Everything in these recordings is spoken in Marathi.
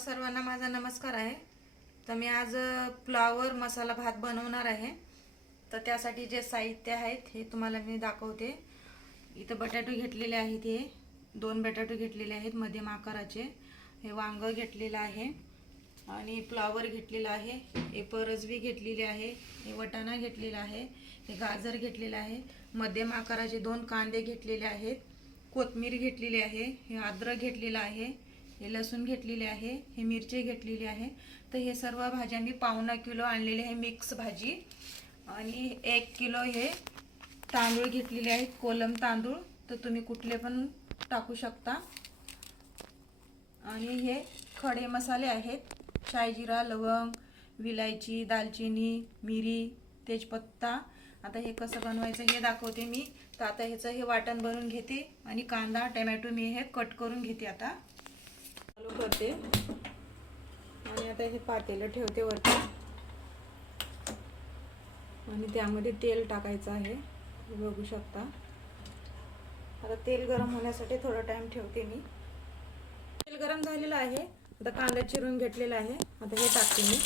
सर्वांना माझा नमस्कार आहे। तर मी आज फ्लावर मसाला भात बनवणार आहे। तर त्यासाठी जे साहित्य आहेत हे तुम्हाला मी दाखवते। इथं बटाटे घेतलेले आहेत, हे 2 बटाटे घेतलेले आहेत मध्यम आकाराचे। हे वांग घेतलेलं आहे आणि फ्लावर घेतलेला आहे, हे परसबी घेतलेली आहे, हे वटाणा घेतलेला आहे, हे गाजर घेतलेला आहे, मध्यम आकाराचे 2 कांदे घेतलेले आहेत, कोथिंबीर घेतलेली आहे, हे अद्रक घेतलेला आहे, हे लसूण घेतलेले आहे, हे मिरची घेतलेली आहे। तर हे सर्व भाज्या मी पावणा किलो आणलेले आहे मिक्स भाजी। आणि 1 किलो हे तांदूळ घेतलेले आहेत, कोलम तांदूळ, तर तुम्ही कुठले पण टाकू शकता। आणि हे खडे मसाले आहेत, शायजीरा, लवंग, विलायची, दालचिनी, मिरी, तेजपत्ता। आता हे कसं बनवायचं हे दाखवते मी। तर आता ह्याचं हे वाटण बनवून घेते आणि कांदा टोमॅटो मी हे कट करून घेते। आता चालू करते आणि आता हे पातेलं ठेवते वरती आणि त्यामध्ये तेल टाकायचं आहे, बघू शकता। आता तेल गरम होण्यासाठी थोडा टाइम ठेवते मी। तेल गरम झालेलं आहे, आता कांदा चिरून घेतलेला आहे, आता हे टाकते मी।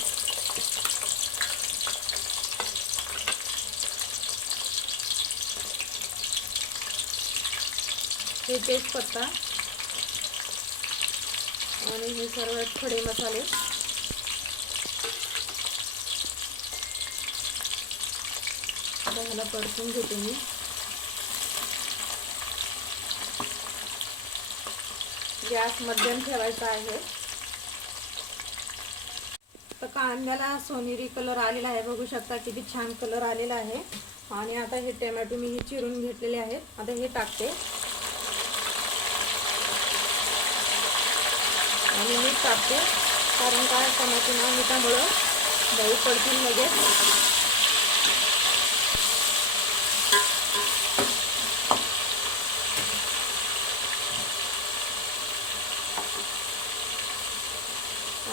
हे तेजपत्ता आणि हे सर्व खडे मसाले ह्याला परतून घेते मी। गॅस मध्यम ठेवायचा आहे। तर कांद्याला सोनेरी कलर आलेला आहे, बघू शकता किती छान कलर आलेला आहे। आणि आता हे टोमॅटो मी चिरून घेतलेले आहेत, आता हे टाकते आणि मीठ टाकते, कारण काय टोमॅटो ना मिठामुळे दही पडतील लगेच।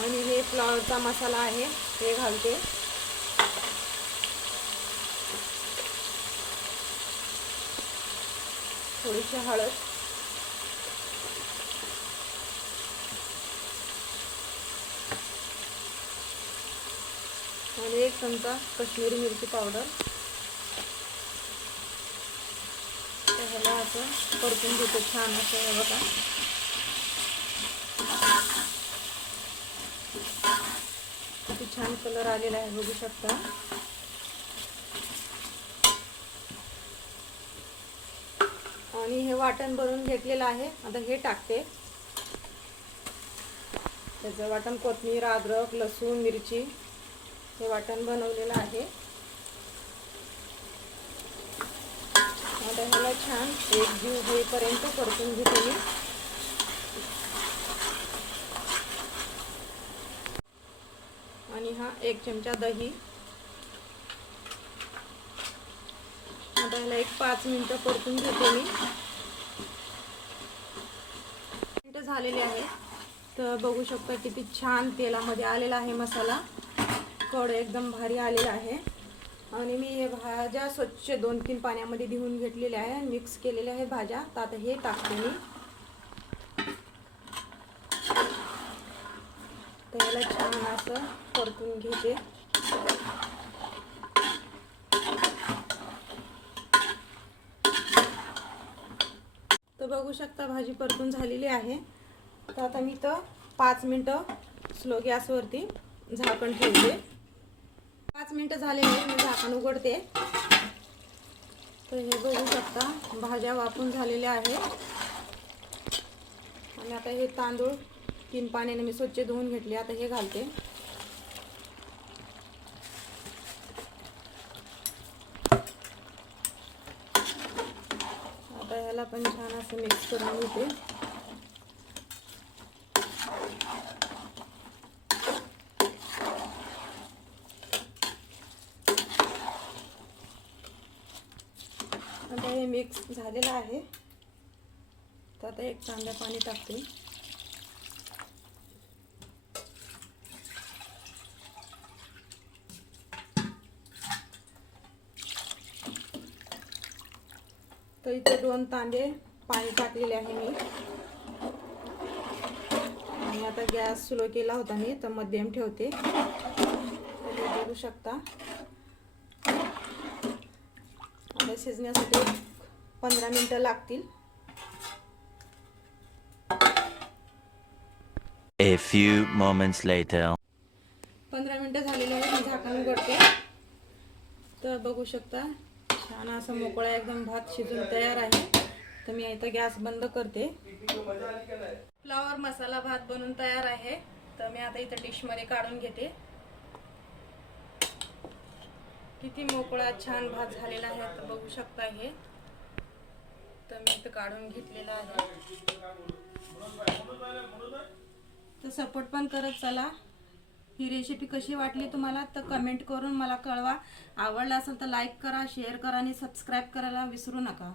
आणि हे फ्लावरचा मसाला आहे हे घालते, थोडीशी हळद आणि 1 चमचा काश्मीरी मिरची पावडर। ह्याला असं परतून घेते छान असं, हे बघा किती छान कलर आलेला आहे, बघू शकता। आणि हे वाटण बनवून घेतलेलं आहे, आता हे टाकते। त्याचं वाटण कोथिंबीर, अद्रक, लसूण, मिरची हे वाटण बनवलेलं आहे। आता ह्याला छान एकजीव होईपर्यंत परतून घेते मी। आणि हा 1 चमचा दही, आता ह्याला 5 मिनिटं परतून घेते मी। मिनिटं झालेले आहे, तर बघू शकता किती छान तेलामध्ये आलेला आहे मसाला, कड एकदम भारी आलेला आहे। आणि मी हे भाज्या स्वच्छ 2-3 पाण्यामध्ये धुवून घेतलेल्या आहे, मिक्स केलेल्या आहेत भाज्या। तर आता हे टाकते मी, तर याला छान असं परतून घेते। तर बघू शकता भाजी परतून झालेली आहे। तर आता मी 5 मिनिटं स्लो गॅसवरती झाकण ठेवते। 5 मिनिटं झालेली आहे, मी झाकण उघडते। तर हे बघू शकता भाज्या वाफून झालेल्या आहेत। आणि आता हे तांदूळ 3 पाण्याने मी स्वच्छ धुवून घेतले, आता हे घालते। आता ह्याला पण छान असं मिक्स करून घेते। आता हे मिक्स झालेलं आहे, तर आता 1 तांब्या पाणी टाकते। तर इथे 2 तांबे पाणी टाकलेले आहे मी। आणि आणि आता गॅस स्लो केला होता मी, तर मध्यम ठेवते. तर बघू शकता आता शिजण्यासाठी 15 मिनिटं लागतील. A few moments later. 15 मिनिटं झालेले आहेत. मी झाकण उघडते. तर बघू शकता छान असा मोकळा एकदम भात शिजून तयार आहे. तर मी इथं गॅस बंद करते. फ्लावर मसाला भात बनून तयार आहे. तर मी आता इथं डिशमध्ये काढून घेते. किती मोकळा छान भात झालेला आहे तर बघू शकता हे. तर मी इथं काढून घेतलेला आहे. तर सपोर्ट पण करत चला. ही रेसिपी कशी वाटली तुम्हाला तर कमेंट करून मला कळवा. आवडला असेल तर लाईक करा, शेअर करा आणि सबस्क्राईब करायला विसरू नका.